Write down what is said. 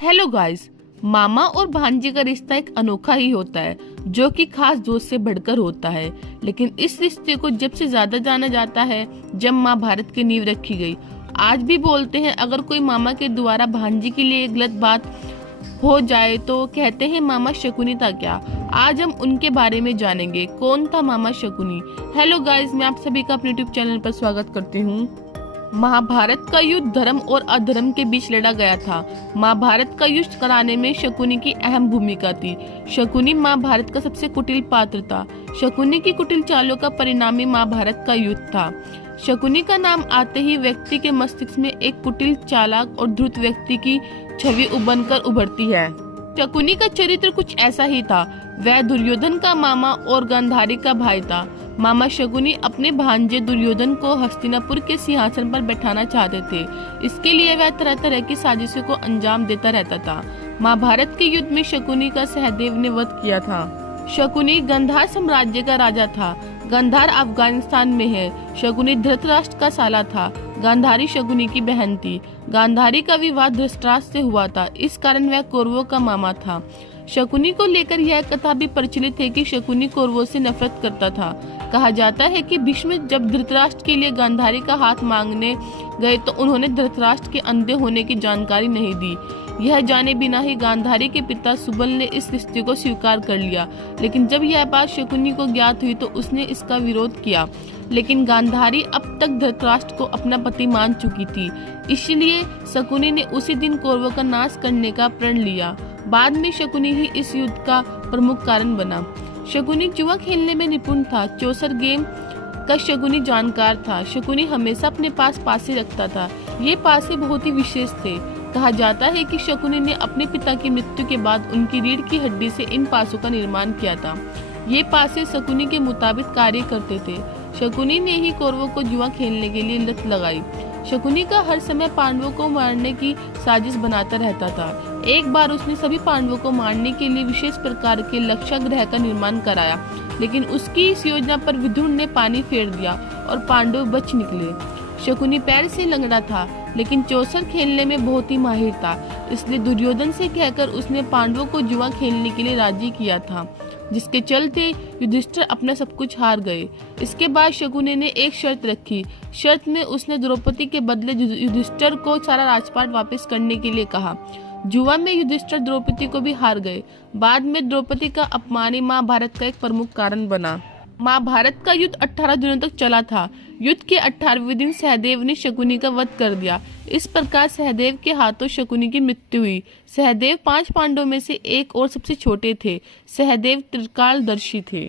Hello guys. मामा और भांजे का रिश्ता एक अनोखा ही होता है जो कि खास दोस्त से बढ़कर होता है। लेकिन इस रिश्ते को जब से ज्यादा जाना जाता है जब महाभारत की नींव रखी गई। आज भी बोलते हैं अगर कोई मामा के द्वारा भांजे के लिए गलत बात हो जाए तो कहते हैं मामा शकुनी था क्या। आज हम उनके बारे में जानेंगे कौन था मामा शकुनी। हेलो गाइस, मैं आप सभी का अपने यूट्यूब चैनल पर स्वागत करती हूँ। महाभारत का युद्ध धर्म और अधर्म के बीच लड़ा गया था। महाभारत का युद्ध कराने में शकुनी की अहम भूमिका थी। शकुनी महाभारत का सबसे कुटिल पात्र था। शकुनी की कुटिल चालों का परिणामी महाभारत का युद्ध था। शकुनी का नाम आते ही व्यक्ति के मस्तिष्क में एक कुटिल, चालाक और धूर्त व्यक्ति की छवि उभरती है। शकुनी का चरित्र कुछ ऐसा ही था। वह दुर्योधन का मामा और गांधारी का भाई था। मामा शकुनी अपने भांजे दुर्योधन को हस्तिनापुर के सिंहासन पर बैठाना चाहते थे। इसके लिए वह तरह तरह की साजिशों को अंजाम देता रहता था। महाभारत के युद्ध में शकुनी का सहदेव ने वध किया था। शकुनी गांधार साम्राज्य का राजा था। गांधार अफगानिस्तान में है। शकुनी धृतराष्ट्र का साला था। गांधारी शकुनी की बहन थी। गांधारी का विवाह धृतराष्ट्र से हुआ था, इस कारण वह कौरवों का मामा था। शकुनी को लेकर यह कथा भी प्रचलित है कि शकुनी कौरवों से नफरत करता था। कहा जाता है कि भीष्म जब धृतराष्ट्र के लिए गांधारी का हाथ मांगने गए तो उन्होंने धृतराष्ट्र के अंधे होने की जानकारी नहीं दी। यह जाने बिना ही गांधारी के पिता सुबल ने इस रिश्ते को स्वीकार कर लिया। लेकिन जब यह बात शकुनी को ज्ञात हुई तो उसने इसका विरोध किया। लेकिन गांधारी अब तक धृतराष्ट्र को अपना पति मान चुकी थी, इसलिए शकुनी ने उसी दिन कौरवों का नाश करने का प्रण लिया। बाद में शकुनी ही इस युद्ध का प्रमुख कारण बना। शकुनी जुआ खेलने में निपुण था। चौसर गेम का शकुनी जानकार था। शकुनी हमेशा अपने पास पासे रखता था। ये पासे बहुत ही विशेष थे। कहा जाता है कि शकुनी ने अपने पिता की मृत्यु के बाद उनकी रीढ़ की हड्डी से इन पासों का निर्माण किया था। ये पासे शकुनी के मुताबिक कार्य करते थे। शकुनी ने ही कौरवों को जुआ खेलने के लिए लत लगाई। शकुनी का हर समय पांडवों को मारने की साजिश बनाता रहता था। एक बार उसने सभी पांडवों को मारने के लिए विशेष प्रकार के लक्षाग्रह का निर्माण कराया, लेकिन उसकी इस योजना पर विदुर ने पानी फेर दिया और पांडव बच निकले। शकुनी पैर से लंगड़ा था, लेकिन चौसर खेलने में बहुत ही माहिर था। इसलिए दुर्योधन से कहकर उसने पांडवों को जुआ खेलने के लिए राजी किया था, जिसके चलते युधिष्ठिर अपना सब कुछ हार गए। इसके बाद शकुनी ने एक शर्त रखी। शर्त में उसने द्रौपदी के बदले युधिष्ठिर को सारा राजपाट वापस करने के लिए कहा। जुआ में युधिष्ठिर द्रौपदी को भी हार गए। बाद में द्रौपदी का अपमान ही महाभारत का एक प्रमुख कारण बना। महाभारत का युद्ध 18 दिनों तक चला था। युद्ध के 18वें दिन सहदेव ने शकुनी का वध कर दिया। इस प्रकार सहदेव के हाथों शकुनी की मृत्यु हुई। सहदेव 5 पांडवों में से एक और सबसे छोटे थे। सहदेव त्रिकालदर्शी थे।